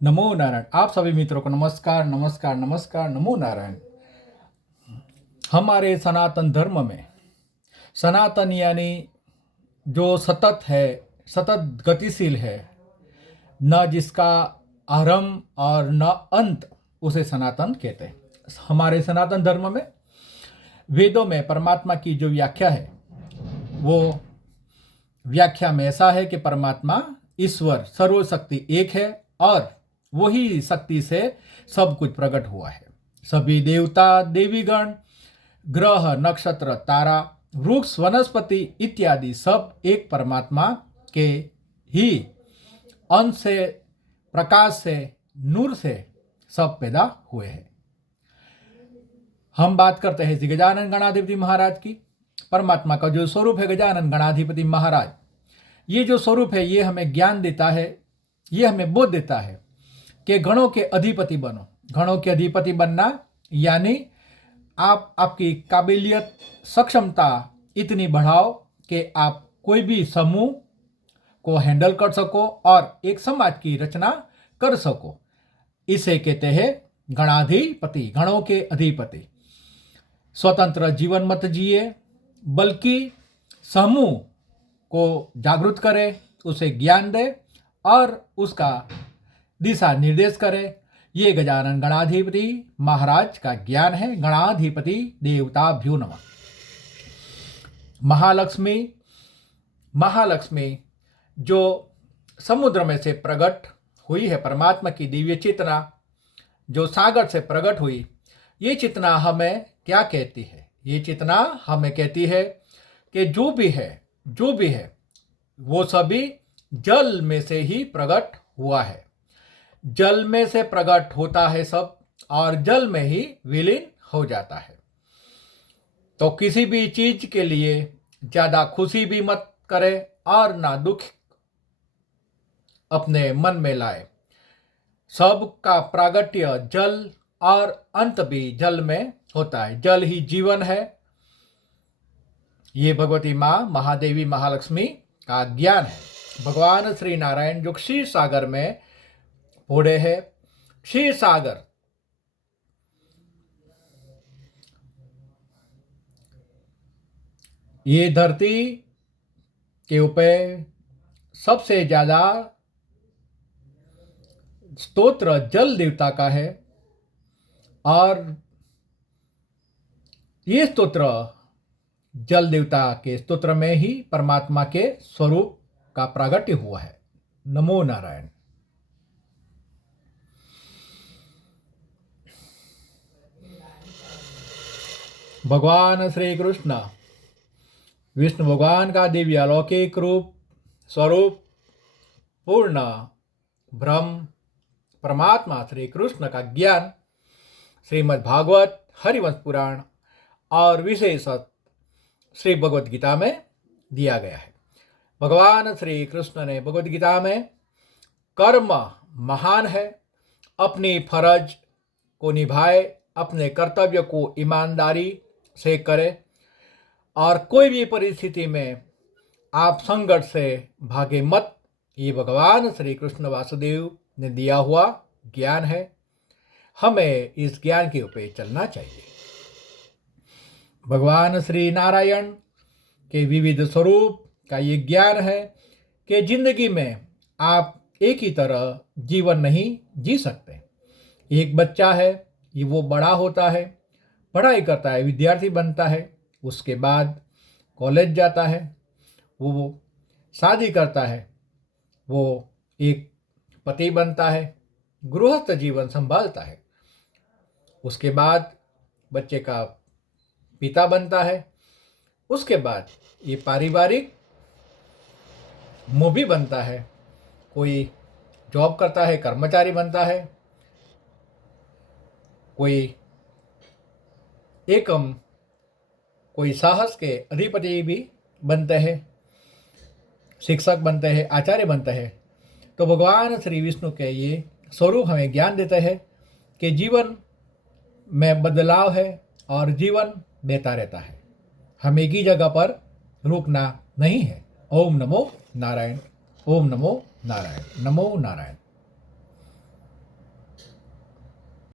नमो नारायण। आप सभी मित्रों को नमस्कार नमस्कार नमस्कार, नमो नारायण। हमारे सनातन धर्म में सनातन यानी जो सतत है, सतत गतिशील है, न जिसका आरंभ और न अंत, उसे सनातन कहते हैं। हमारे सनातन धर्म में वेदों में परमात्मा की जो व्याख्या है, वो व्याख्या में ऐसा है कि परमात्मा ईश्वर सर्वशक्ति एक है और वही शक्ति से सब कुछ प्रकट हुआ है। सभी देवता देवीगण, ग्रह नक्षत्र तारा वृक्ष वनस्पति इत्यादि सब एक परमात्मा के ही अंश से, प्रकाश से, नूर से सब पैदा हुए हैं। हम बात करते हैं श्री गजानन गणाधिपति महाराज की। परमात्मा का जो स्वरूप है गजानन गणाधिपति महाराज, ये जो स्वरूप है ये हमें ज्ञान देता है, ये हमें बोध देता है कि गणों के अधिपति बनो। गणों के अधिपति बनना यानी आप आपकी काबिलियत, सक्षमता इतनी बढ़ाओ कि आप कोई भी समूह को हैंडल कर सको और एक समाज की रचना कर सको। इसे कहते हैं गणाधिपति, गणों के अधिपति। स्वतंत्र जीवन मत जिए, बल्कि समूह को जागृत करे, उसे ज्ञान दे और उसका दिशा निर्देश करे। ये गजानन गणाधिपति महाराज का ज्ञान है। गणाधिपति देवताभ्यो नमः। महालक्ष्मी, महालक्ष्मी जो समुद्र में से प्रकट हुई है, परमात्मा की दिव्य चेतना जो सागर से प्रकट हुई, ये चेतना हमें क्या कहती है? ये चेतना हमें कहती है कि जो भी है वो सभी जल में से ही प्रकट हुआ है। जल में से प्रकट होता है सब और जल में ही विलीन हो जाता है। तो किसी भी चीज के लिए ज्यादा खुशी भी मत करे और ना दुख अपने मन में लाए। सब का प्रागट्य जल और अंत भी जल में होता है। जल ही जीवन है। ये भगवती माँ महादेवी महालक्ष्मी का ज्ञान है। भगवान श्री नारायण जो क्षीर सागर में फोड़े है, क्षीर सागर ये धरती के ऊपर सबसे ज्यादा स्तोत्र जल देवता का है और ये स्तोत्र जल देवता के स्तोत्र में ही परमात्मा के स्वरूप का प्रागट्य हुआ है। नमो नारायण। भगवान श्री कृष्ण विष्णु भगवान का दिव्य अलौकिक रूप स्वरूप पूर्ण ब्रह्म परमात्मा श्री कृष्ण का ज्ञान श्रीमद् भागवत, हरिवंश पुराण और विशेष श्री भगवद गीता में दिया गया है। भगवान श्री कृष्ण ने भगवद गीता में कर्म महान है, अपनी फर्ज को निभाए, अपने कर्तव्य को ईमानदारी से करे और कोई भी परिस्थिति में आप संघर्ष से भागे मत। ये भगवान श्री कृष्ण वासुदेव ने दिया हुआ ज्ञान है। हमें इस ज्ञान के ऊपर चलना चाहिए। भगवान श्री नारायण के विविध स्वरूप का ये ज्ञान है कि जिंदगी में आप एक ही तरह जीवन नहीं जी सकते। एक बच्चा है, ये वो बड़ा होता है, पढ़ाई करता है, विद्यार्थी बनता है, उसके बाद कॉलेज जाता है, वो शादी करता है, वो एक पति बनता है, गृहस्थ जीवन संभालता है, उसके बाद बच्चे का पिता बनता है, उसके बाद ये पारिवारिक मुखी बनता है, कोई जॉब करता है, कर्मचारी बनता है, कोई एकम कोई साहस के अधिपति भी बनते हैं, शिक्षक बनते हैं, आचार्य बनते हैं। तो भगवान श्री विष्णु के ये स्वरूप हमें ज्ञान देते हैं कि जीवन में बदलाव है और जीवन देता रहता है। हमें एक ही जगह पर रुकना नहीं है। ओम नमो नारायण, ओम नमो नारायण, नमो नारायण।